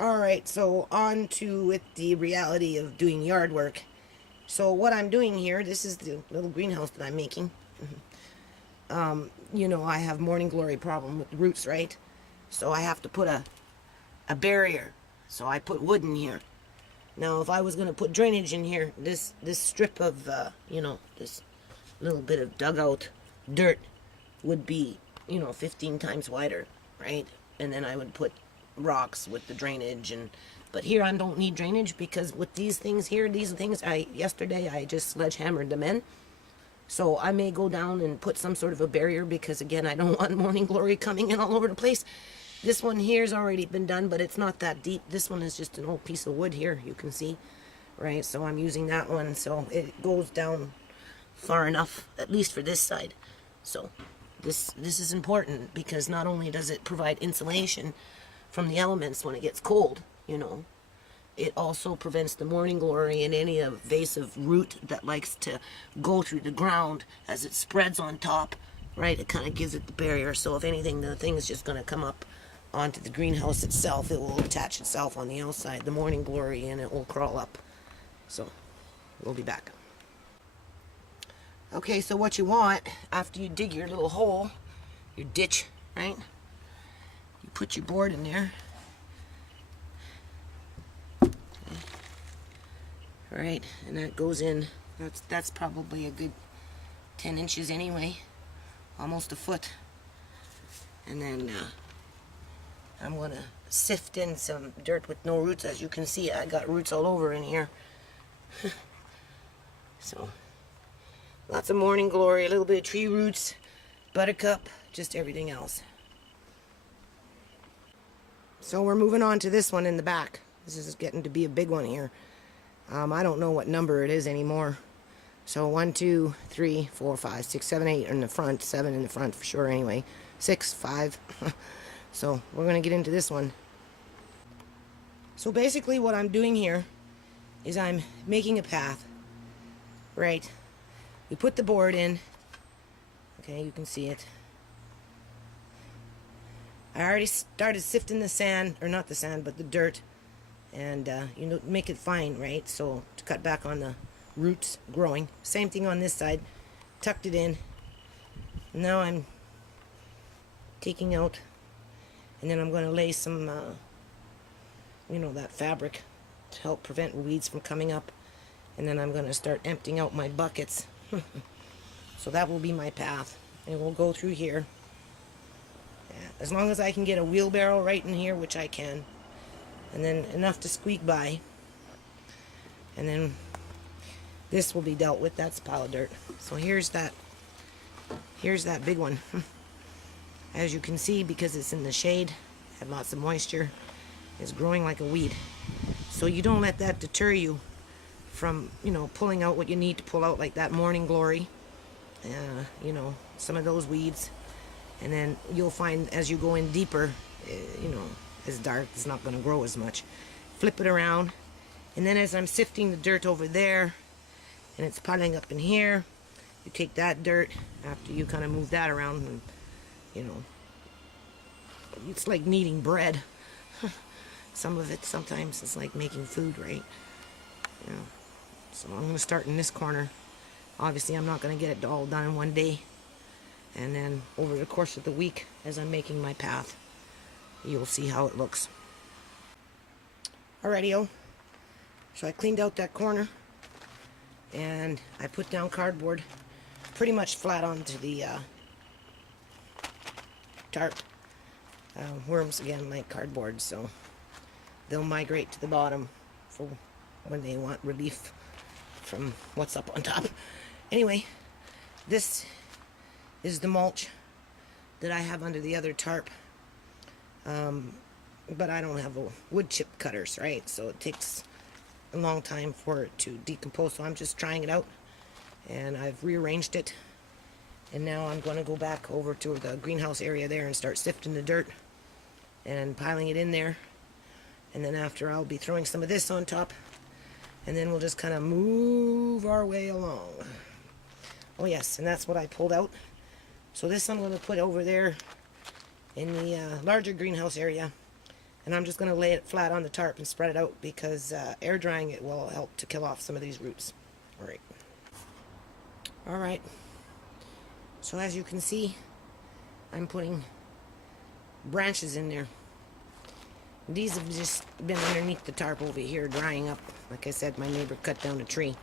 Alright, so on to with the reality of doing yard work. So what I'm doing here, this is the little greenhouse that I'm making. You know, I have morning glory problem with the roots, right? So I have to put a barrier. So I put wood in here. Now, if I was going to put drainage in here, this strip of, you know, this little bit of dugout dirt would be, you know, 15 times wider, right? And then I would put rocks with the drainage, but here I don't need drainage because with these things here, yesterday I just sledgehammered them in. So I may go down and put some sort of a barrier because, again, I don't want morning glory coming in all over the place. This one here's already been done, but it's not that deep. This one is just an old piece of wood here, you can see, right? So I'm using that one, so it goes down far enough, at least for this side. So this is important because not only does it provide insulation from the elements when it gets cold, you know, it also prevents the morning glory and any invasive root that likes to go through the ground as it spreads on top, right? It kind of gives it the barrier. So if anything, the thing is just going to come up onto the greenhouse itself. It will attach itself on the outside, the morning glory, and it will crawl up. So we'll be back. Okay, so what you want after you dig your little hole, your ditch, right? You put your board in there. Right, and that goes in. That's probably a good 10 inches anyway, almost a foot. And then I'm going to sift in some dirt with no roots. As you can see, I got roots all over in here. So, lots of morning glory, a little bit of tree roots, buttercup, just everything else. So we're moving on to this one in the back. This is getting to be a big one here. I don't know what number it is anymore. So 1, 2, 3, 4, 5, 6, 7, 8 in the front. 7 in the front for sure anyway. 6, 5. So we're going to get into this one. So basically what I'm doing here is I'm making a path. Right. We put the board in. Okay, you can see it. I already started sifting the sand, or not the sand, but the dirt. And you know, make it fine, right? So to cut back on the roots growing. Same thing on this side. Tucked it in. Now I'm taking out, and then I'm going to lay some, you know, that fabric to help prevent weeds from coming up. And then I'm going to start emptying out my buckets. So that will be my path, and we'll go through here. Yeah, as long as I can get a wheelbarrow right in here, which I can. And then enough to squeak by, and then this will be dealt with. That's a pile of dirt. So here's that big one. As you can see, because it's in the shade, had lots of moisture, it's growing like a weed. So you don't let that deter you from, you know, pulling out what you need to pull out, like that morning glory, you know, some of those weeds. And then you'll find as you go in deeper, you know, it's dark, it's not going to grow as much. Flip it around, and then as I'm sifting the dirt over there and it's piling up in here, you take that dirt after you kind of move that around, and you know, it's like kneading bread. Some of it sometimes it's like making food, right? You know, so I'm going to start in this corner. Obviously I'm not going to get it all done in one day, and then over the course of the week as I'm making my path, you'll see how it looks. Alrighty-o. So I cleaned out that corner, and I put down cardboard pretty much flat onto the tarp. Worms, again, like cardboard, so they'll migrate to the bottom for when they want relief from what's up on top. Anyway, this is the mulch that I have under the other tarp. But I don't have a wood chip cutters, right? So it takes a long time for it to decompose. So I'm just trying it out, and I've rearranged it. And now I'm going to go back over to the greenhouse area there and start sifting the dirt and piling it in there. And then after, I'll be throwing some of this on top, and then we'll just kind of move our way along. Oh yes, and that's what I pulled out. So this I'm going to put over there in the larger greenhouse area, And I'm just going to lay it flat on the tarp and spread it out because air drying it will help to kill off some of these roots. Alright. So as you can see, I'm putting branches in there. These have just been underneath the tarp over here drying up. Like I said, my neighbor cut down a tree.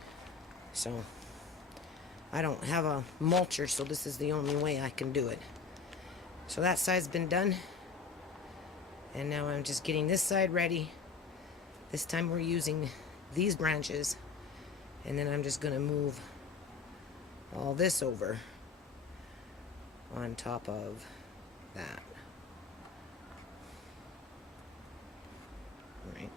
So I don't have a mulcher, so this is the only way I can do it. So that side's been done. And now I'm just getting this side ready. This time we're using these branches. And then I'm just going to move all this over on top of that. Right.